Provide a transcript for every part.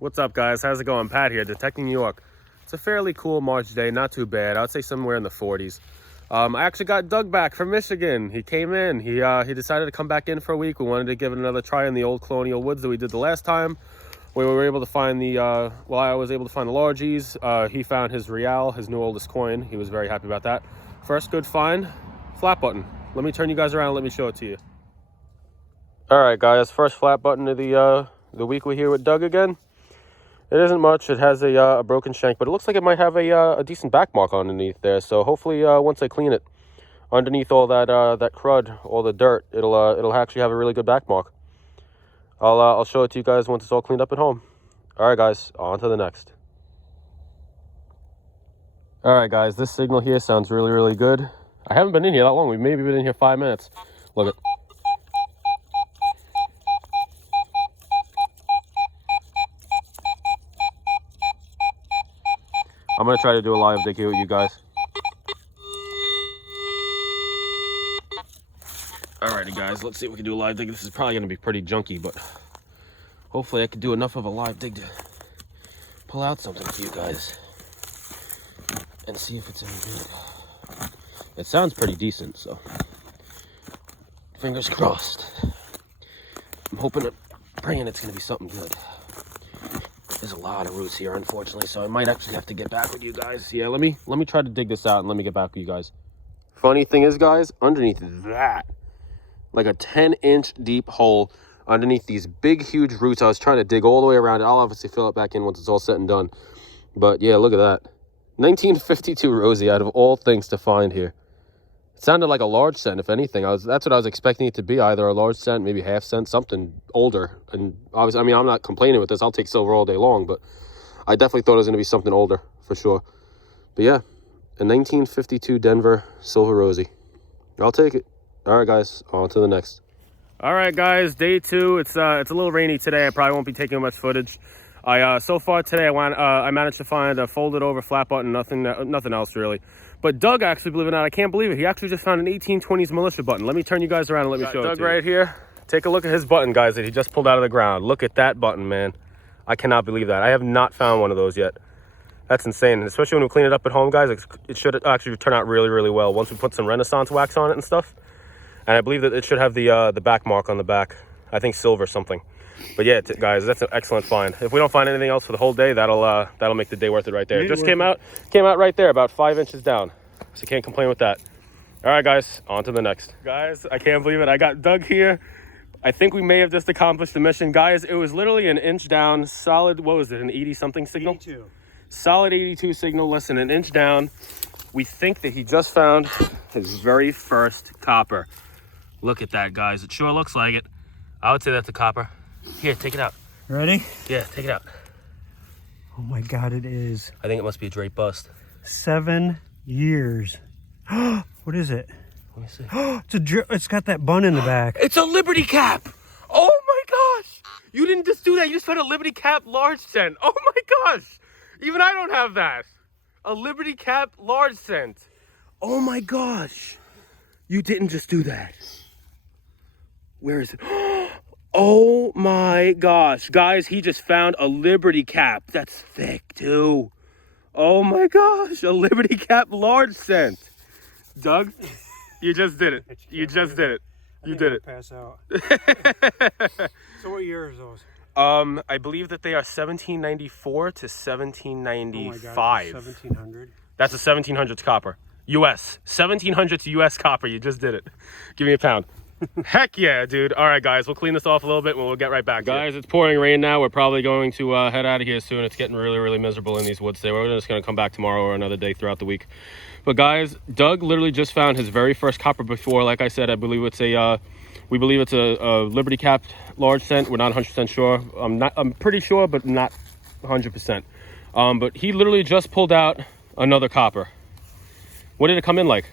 What's up, guys? How's it going? Pat here, detecting New York. It's a fairly cool March day, not too bad. I would say somewhere in the 40s. I actually got Doug back from Michigan. He came in. He decided to come back in for a week. We wanted to give it another try in the old Colonial Woods that we did the last time. We were able to find the, I was able to find the largies. He found his real, his new oldest coin. He was very happy about that. First good find, flat button. Let me turn you guys around and let me show it to you. All right, guys, first flat button of the week we're here with Doug again. It isn't much. It has a broken shank, but it looks like it might have a decent back mark underneath there. So hopefully, once I clean it, underneath all that crud, all the dirt, it'll actually have a really good back mark. I'll show it to you guys once it's all cleaned up at home. All right, guys, on to the next. All right, guys, this signal here sounds really, really good. I haven't been in here that long. We've maybe been in here 5 minutes. Look at. I'm going to try to do a live dig here with you guys. Alrighty, guys, let's see if we can do a live dig. This is probably going to be pretty junky, but hopefully I can do enough of a live dig to pull out something for you guys and see if it's any good. It sounds pretty decent, so fingers crossed. I'm hoping and praying it's going to be something good. There's a lot of roots here, unfortunately, so I might actually have to get back with you guys. Yeah, let me try to dig this out and let me get back with you guys. Funny thing is, guys, underneath that, like a 10-inch deep hole underneath these big, huge roots. I was trying to dig all the way around it. I'll obviously fill it back in once it's all said and done. But yeah, look at that. 1952 Rosie, out of all things to find here. It sounded like a large cent, if anything. That's what I was expecting it to be, either a large cent, maybe half cent, something older. And obviously, I mean, I'm not complaining with this. I'll take silver all day long, but I definitely thought it was going to be something older, for sure. But yeah, a 1952 Denver Silver Rosie. I'll take it. All right, guys, on to the next. All right, guys, day two. It's a little rainy today. I probably won't be taking much footage. So far today, I managed to find a folded over flat button, nothing else really. But Doug, actually, believe it or not, I can't believe it. He actually just found an 1820s militia button. Let me turn you guys around and let me show it to you. Doug right here. Take a look at his button, guys, that he just pulled out of the ground. Look at that button, man. I cannot believe that. I have not found one of those yet. That's insane. And especially when we clean it up at home, guys, it should actually turn out really, really well once we put some Renaissance wax on it and stuff. And I believe that it should have the back mark on the back. I think silver something. But yeah, guys, that's an excellent find. If we don't find anything else for the whole day, that'll make the day worth it right there. It just came out right there, about 5 inches down. So you can't complain with that. All right, guys, on to the next. Guys, I can't believe it. I got Doug here. I think we may have just accomplished the mission. Guys, it was literally an inch down, solid, what was it, an 80-something signal? 82. Solid 82 signal, less than an inch down. We think that he just found his very first copper. Look at that, guys. It sure looks like it. I would say that's a copper. Here, take it out. Ready? Yeah, take it out. Oh my God, it is. I think it must be a drape bust. 7 years. What is it? Let me see. It's got that bun in the back. It's a Liberty Cap. Oh my gosh. You didn't just do that. You just found a Liberty Cap large cent. Oh my gosh. Even I don't have that. A Liberty Cap large cent. Oh my gosh. You didn't just do that. Where is it? Oh my gosh. Guys, he just found a Liberty Cap. That's thick too. Oh my gosh. A Liberty Cap large cent. Doug, you just did it. You just did it. You did it. Pass out. So what year is those? I believe that they are 1794 to 1795. Oh my God, 1700. That's a 1700s copper. U.S. 1700s U.S. copper. You just did it. Give me a pound. Heck yeah, dude. All right, guys, we'll clean this off a little bit and we'll get right back. Guys, it's pouring rain now. We're probably going to head out of here soon. It's getting really, really miserable in these woods today. We're just going to come back tomorrow or another day throughout the week. But guys, Doug literally just found his very first copper before. Like I said, I believe it's we believe it's a Liberty Cap large cent. We're not 100% sure. I'm pretty sure, but not 100%. But he literally just pulled out another copper. What did it come in like?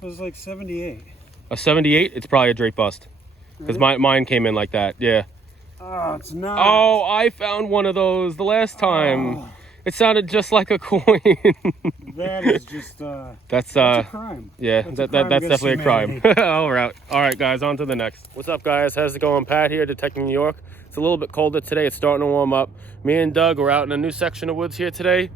It was like 78. A 78? It's probably a drape bust. Because mine came in like that, yeah. Oh, it's not. Oh, I found one of those the last time. Oh. It sounded just like a coin. That is just that's a crime. Yeah, that's definitely a crime. humanity. All right, guys, on to the next. What's up, guys? How's it going? Pat here, Detecting New York. It's a little bit colder today. It's starting to warm up. Me and Doug, we're out in a new section of woods here today.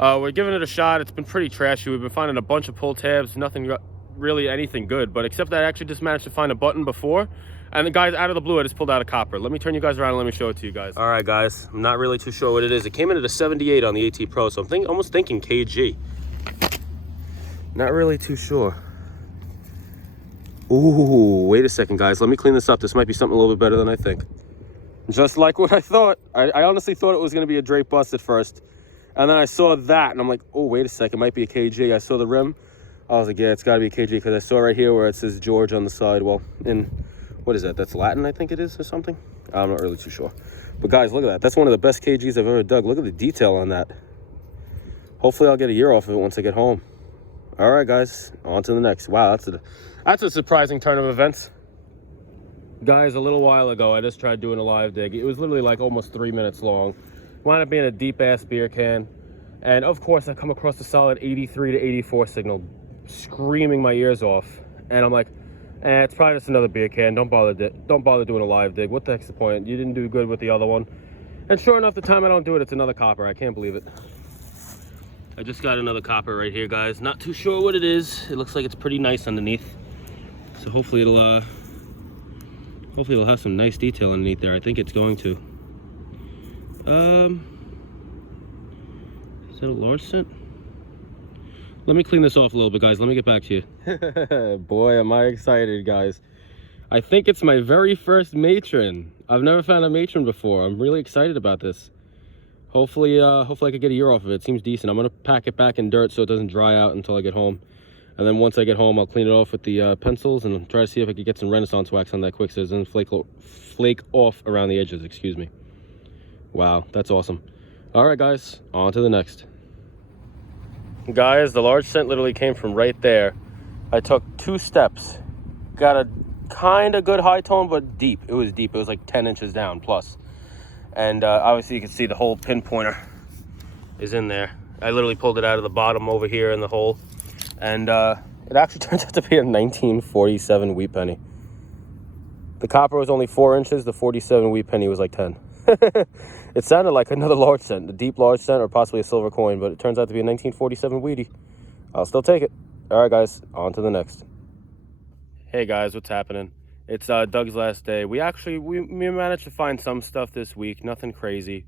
We're giving it a shot. It's been pretty trashy. We've been finding a bunch of pull tabs, nothing really anything good, but except that I actually just managed to find a button before. And the guys, out of the blue, I just pulled out a copper. Let me turn you guys around and let me show it to you guys. All right, guys, I'm not really too sure what it is. It came in at a 78 on the AT Pro, so I'm almost thinking KG. Not really too sure. Ooh, wait a second, guys. Let me clean this up. This might be something a little bit better than I think. Just like what I thought. I honestly thought it was going to be a drape bust at first. And then I saw that, and I'm like, oh, wait a second. It might be a KG. I saw the rim. I was like, yeah, it's got to be a KG, because I saw right here where it says George on the side. Well, what is that? That's Latin, I think it is, or something. I'm not really too sure. But guys, look at that. That's one of the best KGs I've ever dug. Look at the detail on that. Hopefully I'll get a year off of it once I get home. All right, guys, on to the next. Wow, that's a surprising turn of events. Guys, a little while ago, I just tried doing a live dig. It was literally like almost 3 minutes long. Wound up being a deep-ass beer can. And of course, I come across a solid 83 to 84 signal, screaming my ears off. And I'm like, it's probably just another beer can. Don't bother doing a live dig. What the heck's the point? You didn't do good with the other one. And sure enough, the time I don't do it, it's another copper. I can't believe it. I just got another copper right here, guys. Not too sure what it is. It looks like it's pretty nice underneath. So hopefully it'll have some nice detail underneath there. I think it's going to. Is that a large cent? Let me clean this off a little bit, guys. Let me get back to you. Boy, am I excited, guys. I think it's my very first matron. I've never found a matron before. I'm really excited about this. Hopefully I could get a year off of it. It seems decent. I'm gonna pack it back in dirt so it doesn't dry out until I get home. And then once I get home, I'll clean it off with the pencils and try to see if I could get some Renaissance wax on that quick so it doesn't flake off around the edges, excuse me. Wow, that's awesome. All right, guys, on to the next. Guys, the large cent literally came from right there. I took 2 steps. Got a kind of good high tone, but deep. It was deep. It was like 10 inches down plus. And obviously you can see the whole pinpointer is in there. I literally pulled it out of the bottom over here in the hole. And it actually turns out to be a 1947 wheat penny. The copper was only 4 inches. The 47 wheat penny was like 10. It sounded like another large cent, a deep large cent, or possibly a silver coin, but it turns out to be a 1947 wheatie. I'll still take it. All right, guys, on to the next. Hey, guys, what's happening? It's Doug's last day. We managed to find some stuff this week, nothing crazy.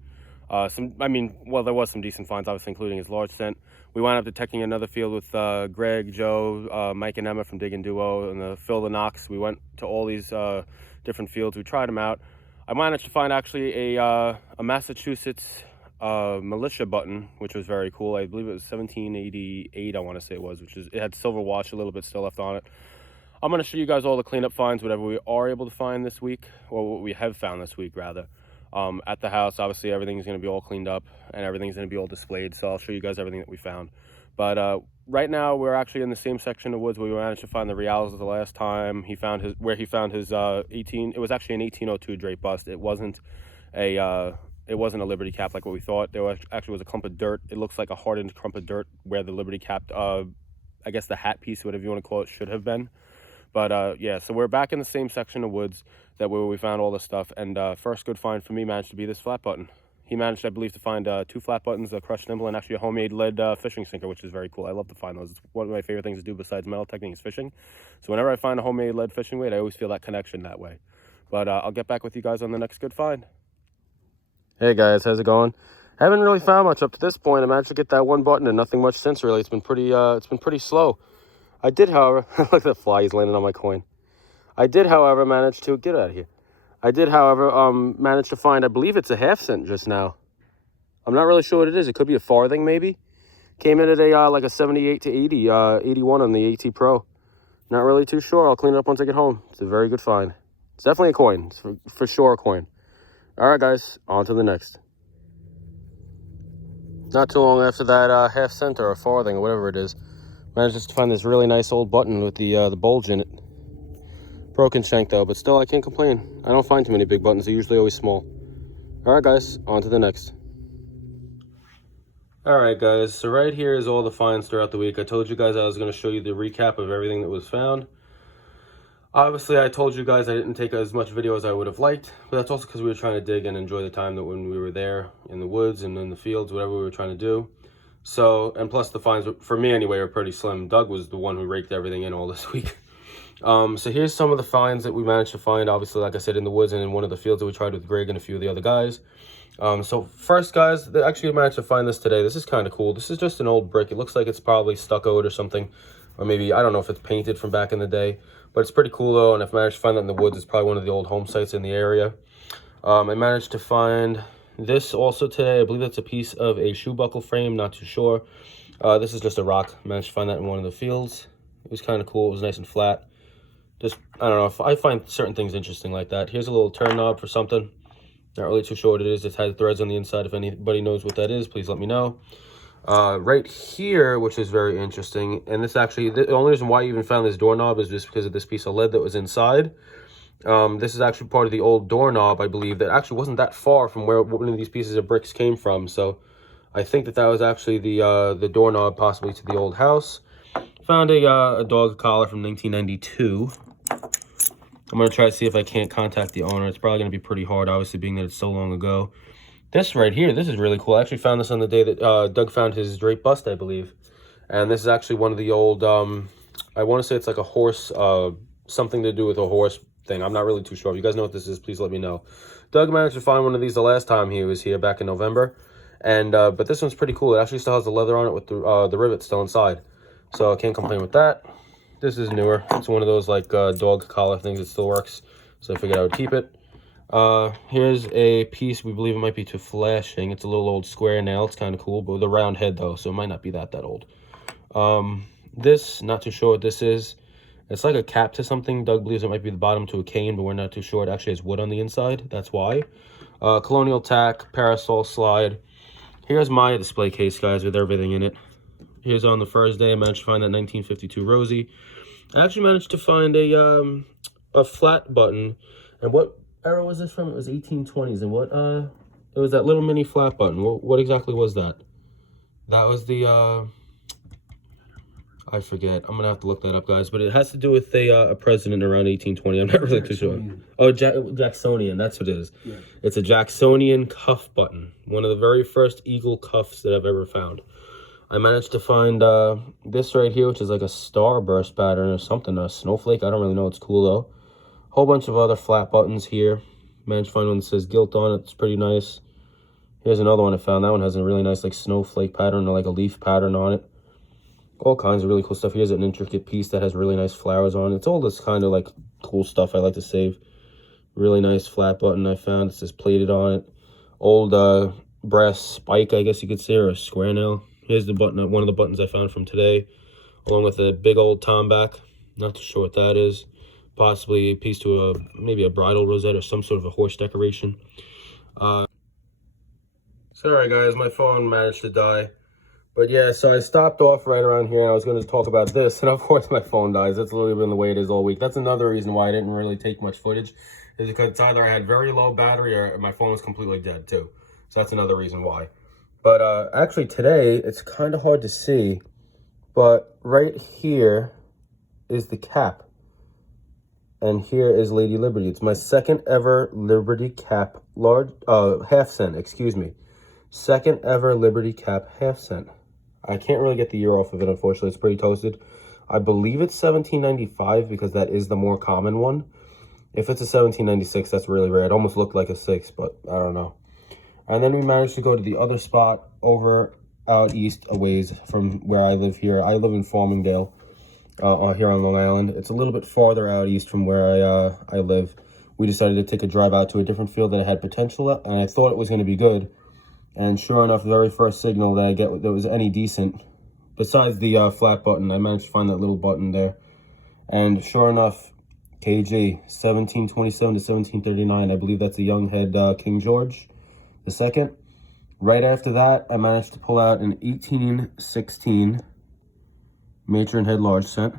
There was some decent finds, obviously, including his large cent. We wound up detecting another field with Greg, Joe, Mike, and Emma from Dig and Duo, and Phil the Knox. We went to all these different fields. We tried them out. I managed to find actually a Massachusetts militia button, which was very cool. I believe it was 1788, I want to say it was, it had silver wash a little bit still left on it. I'm going to show you guys all the cleanup finds, whatever we are able to find this week, or what we have found this week, rather. At the house, obviously, everything's going to be all cleaned up, and everything's going to be all displayed, so I'll show you guys everything that we found. But right now, we're actually in the same section of woods where we managed to find the Reals the last time. He found his 18, it was actually an 1802 drape bust. It wasn't a Liberty cap like what we thought. There actually was a clump of dirt. It looks like a hardened clump of dirt where the Liberty cap, I guess the hat piece, whatever you want to call it, should have been. But yeah, so we're back in the same section of woods where we found all this stuff. And first good find for me managed to be this flat button. He managed, I believe, to find 2 flat buttons, a crushed thimble, and actually a homemade lead fishing sinker, which is very cool. I love to find those. It's one of my favorite things to do besides metal technique is fishing. So whenever I find a homemade lead fishing weight, I always feel that connection that way. But I'll get back with you guys on the next good find. Hey guys, how's it going? I haven't really found much up to this point. I managed to get that 1 button and nothing much since, really. It's been pretty slow. I did, however, look at the fly, he's landing on my coin. I did, however, manage to get out of here. I did, however, manage to find, I believe it's a half cent just now. I'm not really sure what it is. It could be a farthing, maybe. Came in at like a 78 to 80, 81 on the AT Pro. Not really too sure. I'll clean it up once I get home. It's a very good find. It's definitely a coin. It's for sure a coin. All right, guys, on to the next. Not too long after that half cent or a farthing or whatever it is, managed to find this really nice old button with the bulge in it. Broken shank though, but still I can't complain. I don't find too many big buttons. They're usually always small. All right, guys, on to the next. Alright guys, so right here is all the finds throughout the week. I told you guys I was going to show you the recap of everything that was found. Obviously, I told you guys I didn't take as much video as I would have liked, but that's also because we were trying to dig and enjoy the time that when we were there in the woods and in the fields, whatever we were trying to do. So, and plus the finds, for me anyway, are pretty slim. Doug was the one who raked everything in all this week. So here's some of the finds that we managed to find, obviously, like I said, in the woods and in one of the fields that we tried with Greg and a few of the other guys. So first, guys, they actually managed to find this today. This is kind of cool. This is just an old brick. It looks like it's probably stuccoed or something, or maybe, I don't know if it's painted from back in the day, but it's pretty cool though. And if I managed to find that in the woods, it's probably one of the old home sites in the area. I managed to find this also today. I believe that's a piece of a shoe buckle frame, not too sure. This is just a rock. I managed to find that in one of the fields. It was kind of cool. It was nice and flat. Just, I don't know, if I find certain things interesting like that. Here's a little turn knob for something. Not really too sure what it is. It has threads on the inside. If anybody knows what that is, please let me know. Right here, which is very interesting, and this actually, the only reason why I even found this doorknob is just because of this piece of lead that was inside. This is actually part of the old doorknob, I believe, that actually wasn't that far from where one of these pieces of bricks came from. So I think that that was actually the doorknob possibly to the old house. Found a dog collar from 1992. I'm going to try to see if I can't contact the owner. It's probably going to be pretty hard, obviously, being that it's so long ago. This right here, this is really cool. I actually found this on the day that Doug found his drape bust, I believe. And this is actually one of the old, I want to say it's like a horse, something to do with a horse thing. I'm not really too sure. If you guys know what this is, please let me know. Doug managed to find one of these the last time he was here back in November. And but this one's pretty cool. It actually still has the leather on it with the rivets still inside. So I can't complain with that. This is newer. It's one of those like dog collar things. It still works. So I figured I would keep it. Here's a piece. We believe it might be to flashing. It's a little old square nail. It's kind of cool, but with a round head though, so it might not be that old. This, not too sure what this is. It's like a cap to something. Doug believes it might be the bottom to a cane, but we're not too sure. It actually has wood on the inside. That's why. Colonial tack, parasol slide. Here's my display case, guys, with everything in it. Here's on the first day. I managed to find that 1952 Rosie. I actually managed to find a flat button. And what era was this from? It was 1820s. And what it was that little mini flat button. What exactly was that? That was the I forget. I'm gonna have to look that up, guys. But it has to do with a president around 1820. I'm not really too sure. Oh, Jacksonian. That's what it is. Yeah. It's a Jacksonian cuff button. One of the very first eagle cuffs that I've ever found. I managed to find this right here, which is like a starburst pattern or something, a snowflake. I don't really know. It's cool, though. Whole bunch of other flat buttons here. Managed to find one that says gilt on it. It's pretty nice. Here's another one I found. That one has a really nice like snowflake pattern or like a leaf pattern on it. All kinds of really cool stuff. Here's an intricate piece that has really nice flowers on it. It's all this kind of like cool stuff I like to save. Really nice flat button I found. It says plated on it. Old brass spike, I guess you could say, or a square nail. Here's the button, one of the buttons I found from today, along with a big old tomback. Not too sure what that is. Possibly a piece to maybe a bridal rosette or some sort of a horse decoration. Sorry guys, my phone managed to die. But yeah, so I stopped off right around here and I was going to talk about this. And of course my phone dies. That's literally been the way it is all week. That's another reason why I didn't really take much footage. Is because it's either I had very low battery or my phone was completely dead too. So that's another reason why. But actually today, it's kind of hard to see, but right here is the cap. And here is Lady Liberty. It's my second ever Liberty cap, half cent, excuse me. Second ever Liberty cap half cent. I can't really get the year off of it, unfortunately. It's pretty toasted. I believe it's 1795 because that is the more common one. If it's a 1796, that's really rare. It almost looked like a 6, but I don't know. And then we managed to go to the other spot over out east a ways from where I live here. I live in Farmingdale here on Long Island. It's a little bit farther out east from where I live. We decided to take a drive out to a different field that had potential, and I thought it was going to be good. And sure enough, the very first signal that I get that was any decent, besides the flat button, I managed to find that little button there. And sure enough, KG, 1727 to 1739. I believe that's a young head King George II. Right after that, I managed to pull out an 1816 matron head large cent.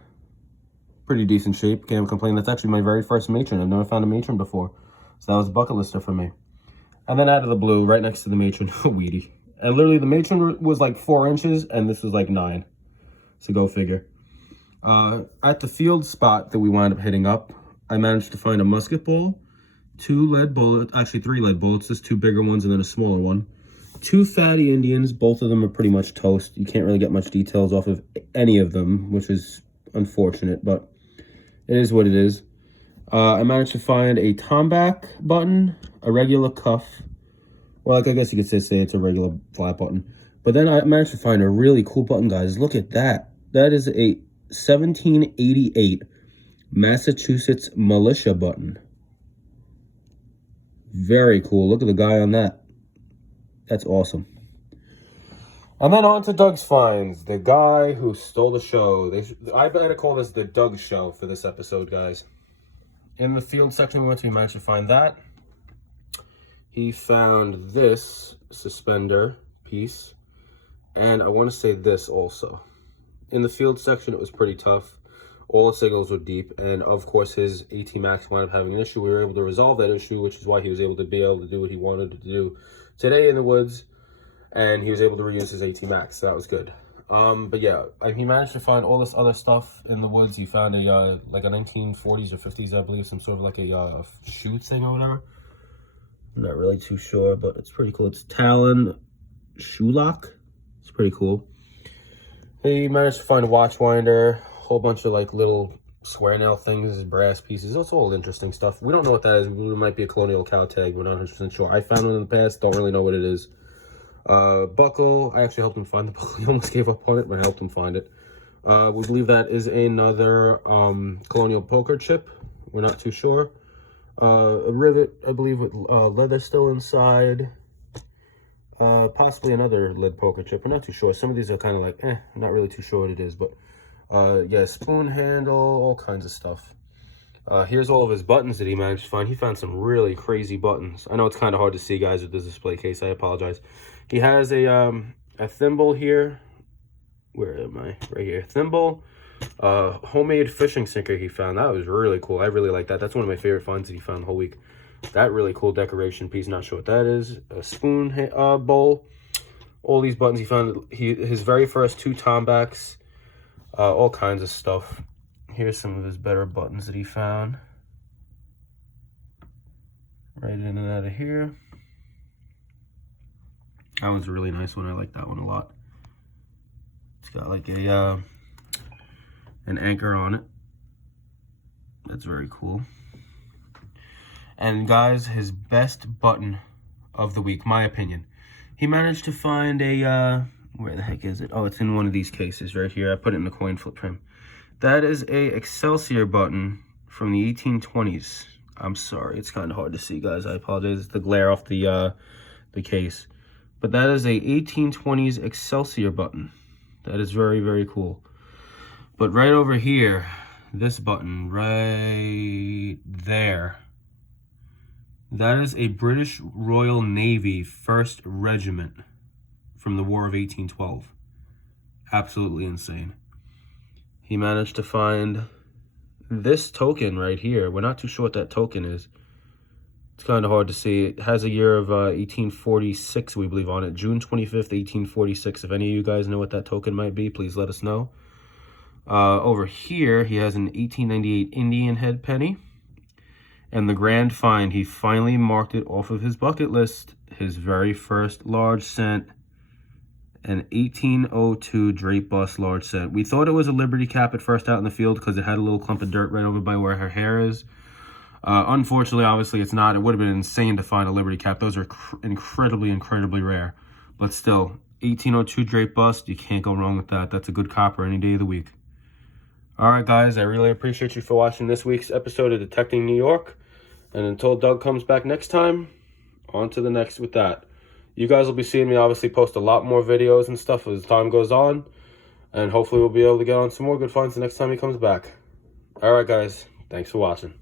Pretty decent shape, can't complain. That's actually my very first matron. I've never found a matron before. So that was a bucket lister for me. And then out of the blue, right next to the matron, Weedy. And literally the matron was like 4 inches and this was like 9. So go figure. At the field spot that we wound up hitting up, I managed to find a musket ball, 2 lead bullets, actually 3 lead bullets, just 2 bigger ones and then a smaller one. 2 fatty Indians, both of them are pretty much toast. You can't really get much details off of any of them, which is unfortunate, but it is what it is. I managed to find a tomback button, a regular cuff. Well, like I guess you could say it's a regular flat button. But then I managed to find a really cool button, guys. Look at that. That is a 1788 Massachusetts militia button. Very cool. Look at the guy on that. That's awesome. And then on to Doug's finds. The guy who stole the show. I better call this the Doug show for this episode, guys. In the field section we went to, we managed to find that. He found this suspender piece. And I want to say this also. In the field section, it was pretty tough. All the signals were deep. And of course, his AT Max wound up having an issue. We were able to resolve that issue, which is why he was able to do what he wanted to do today in the woods. And he was able to reuse his AT Max. So that was good. But yeah, he managed to find all this other stuff in the woods. He found a like a 1940s or 50s, I believe, some sort of like a shoe thing or whatever. I'm not really too sure, but it's pretty cool. It's Talon shoe lock. It's pretty cool. He managed to find a watch winder, a whole bunch of like little square nail things, brass pieces. That's all interesting stuff. We don't know what that is. It might be a Colonial cow tag. We're not 100% sure. I found one in the past. Don't really know what it is. Buckle. I actually helped him find the buckle. He almost gave up on it, but I helped him find it. We believe that is another Colonial poker chip. We're not too sure. A rivet, I believe, with leather still inside. Possibly another lead poker chip. We're not too sure. Some of these are kind of like, I'm not really too sure what it is. But, yeah, spoon handle, all kinds of stuff. Here's all of his buttons that he managed to find. He found some really crazy buttons. I know it's kind of hard to see, guys, with this display case. I apologize. He has a thimble here. Where am I? Right here. Thimble. Homemade fishing sinker he found. That was really cool. I really like that. That's one of my favorite finds that he found the whole week. That really cool decoration piece. Not sure what that is. A spoon bowl. All these buttons he found. His very first 2 tombacks. All kinds of stuff. Here's some of his better buttons that he found. Right in and out of here. That one's a really nice one. I like that one a lot. It's got like a an anchor on it. That's very cool. And guys, his best button of the week, my opinion. He managed to find a, where the heck is it? Oh, it's in one of these cases right here. I put it in the coin flip trim. That is a Excelsior button from the 1820s. I'm sorry, it's kind of hard to see, guys. I apologize. It's the glare off the case. But that is a 1820s Excelsior button. That is very, very cool. But right over here, this button right there, that is a British Royal Navy 1st Regiment from the War of 1812. Absolutely insane. He managed to find this token right here. We're not too sure what that token is. It's kind of hard to see. It has a year of 1846, we believe, on it. June 25th, 1846. If any of you guys know what that token might be, please let us know. Over here, he has an 1898 Indian head penny. And the grand find, he finally marked it off of his bucket list. His very first large cent, an 1802 drape bust large cent. We thought it was a Liberty cap at first out in the field because it had a little clump of dirt right over by where her hair is. Unfortunately, obviously, it's not. It would have been insane to find a Liberty cap. Those are incredibly, incredibly rare. But still, 1802 drape bust, you can't go wrong with that. That's a good copper any day of the week. All right, guys, I really appreciate you for watching this week's episode of Detecting New York. And until Doug comes back next time, on to the next with that. You guys will be seeing me obviously post a lot more videos and stuff as time goes on. And hopefully we'll be able to get on some more good finds the next time he comes back. All right, guys, thanks for watching.